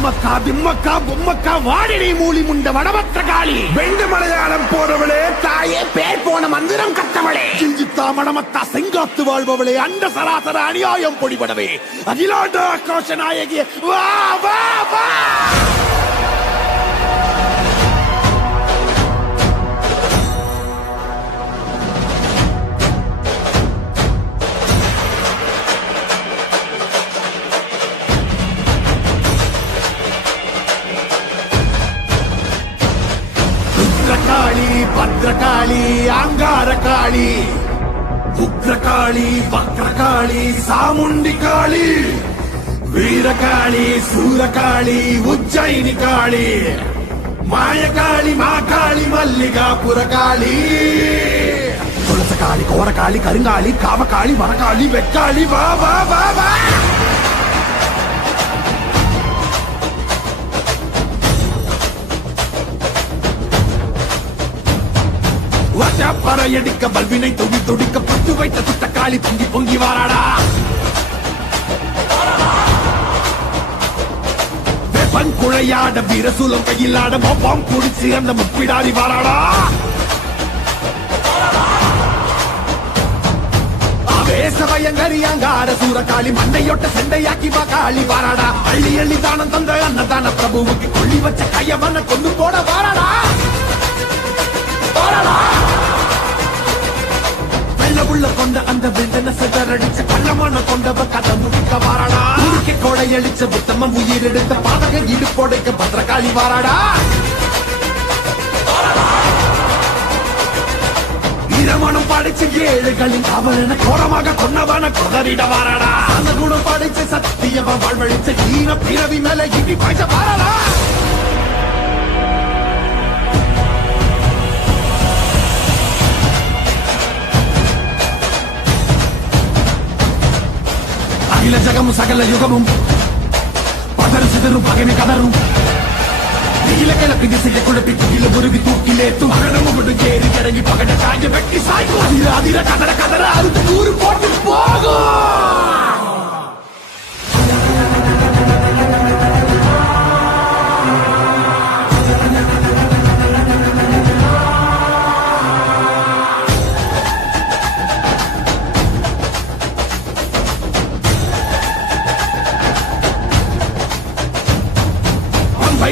அம்மக்கா திம்மக்கா பொம்மக்கா வாடினி மூலி முண்ட வடபத்திர காளி வெண்டு மலையாளம் போறவளே தாயே பேர் போன மந்திரம் கட்டவளே சிஞ்சித்தா மடமத்தா செங்காத்து வாழ்பவளே அண்ட சராசர அநியாயம் பொடிபடவே அகிலாண்ட ஆக்ரோஷ நாயகி வா வா வா భద్రకాళి అంగారకాళి ఉగ్రకాళి వక్రకాళి సాముండి కాళి వీరకాళి సూరకాళి ఉజ్జయిని కాళి మాయకాళి మాకాళి మల్లికాపురకాళి తులసకాళి కోరకాళి కరింగాళి కామకాళి వరకాళి వెక్కాళి వా వా వా వా பறையடிக்க பல்வினை தொடி தொடிக்க பத்து வைத்த சுத்த காளி பொங்கி பொங்கி வாராடா வெப்பன் குழையாட வீரசூலம் கையிலாட மொப்பம் குடிச்சு அந்த முப்பிடாரி வாராடா ஆவேசவயங்கரியாங்கார சூரகாளி மண்டையொட்ட செண்டையாக்கி வா காளி வாராடா அள்ளி அள்ளி தானம் தந்த அன்னதான பிரபுவுக்கு கொள்ளி வச்ச கையவன கொண்டு போட வாராடா உள்ள கொண்ட அந்த விந்தன சிதறடிச்ச கள்ளமான கொண்டவ கதை முடிக்க வாராடா உருக்கி கொடையடிச்ச புத்தம உயிர் எடுத்த பாதக இடுப்போடைக்க பத்திரகாளி வாராடா வீரமனம் படைச்ச ஏழுகளின் அவன கோரமாக கொன்னவன கொதறிட வாராடா அந்த குணம் படைச்ச சத்தியவ வாழ்வழிச்ச ஈன பிறவி மேல இடி பாய்ச்ச வாராடா அகில ஜகமும் சகல யுகமும் பதறு சிதறும் பகனை கதரும் நீல கிழக்கு திசையை குழப்பி துகில உருவி தூக்கிலேத்தும் அகனமும் ஏறி இறங்கி பகட காய வெட்டி சாய்க்கும் அதிர அதிர கதற கதற அறுத்து கூறு போட்டு போகும்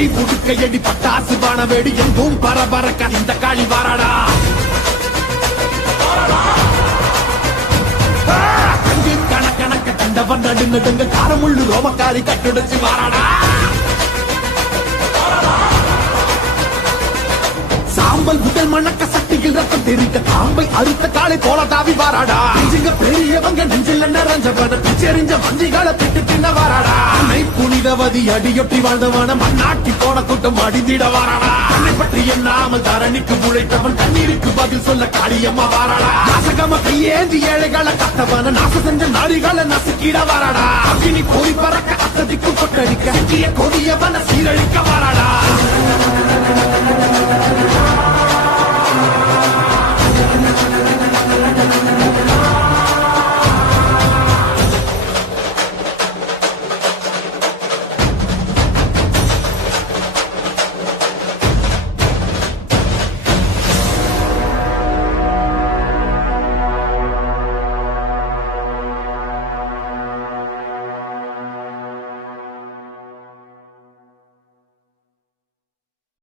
புடுக்கையடி பட்டாசு பான வேடி எங்கும் பரபரக்க இந்த காளி வாராடா கணக்கணக்க கண்டவன் நடு நடுங்க காரமுள்ளு ரோமக்காரி கட்டுடைச்சு வாராடா சாம்பல் முதல் மணக்க சட்டியில் ரத்தம் தெரிக்க காம்பை அறுத்த காலை போல தாவி வாராடா நெஞ்சுங்க பெரியவங்க நெஞ்சில் நிறைஞ்சவன பிச்செறிஞ்ச வந்திகளை பிட்டு தின்ன வாராடா அன்னை புனிதவதி அடியொட்டி வாழ்ந்தவன மண்ணாட்டி போன கூட்டம் அடிந்திட வாராடா தன்னை பற்றி எண்ணாமல் தரணிக்கு உழைத்தவன் கண்ணீருக்கு பதில் சொல்ல காளியம்மா வாராடா நாசகம கையேந்தி ஏழைகளை கத்தவன நாச செஞ்ச நாடிகளை நசுக்கிட வாராடா அக்னி போய் பறக்க அத்ததிக்கு கொட்டடிக்க சிக்கிய கொடியவன சீரழிக்க வாராடா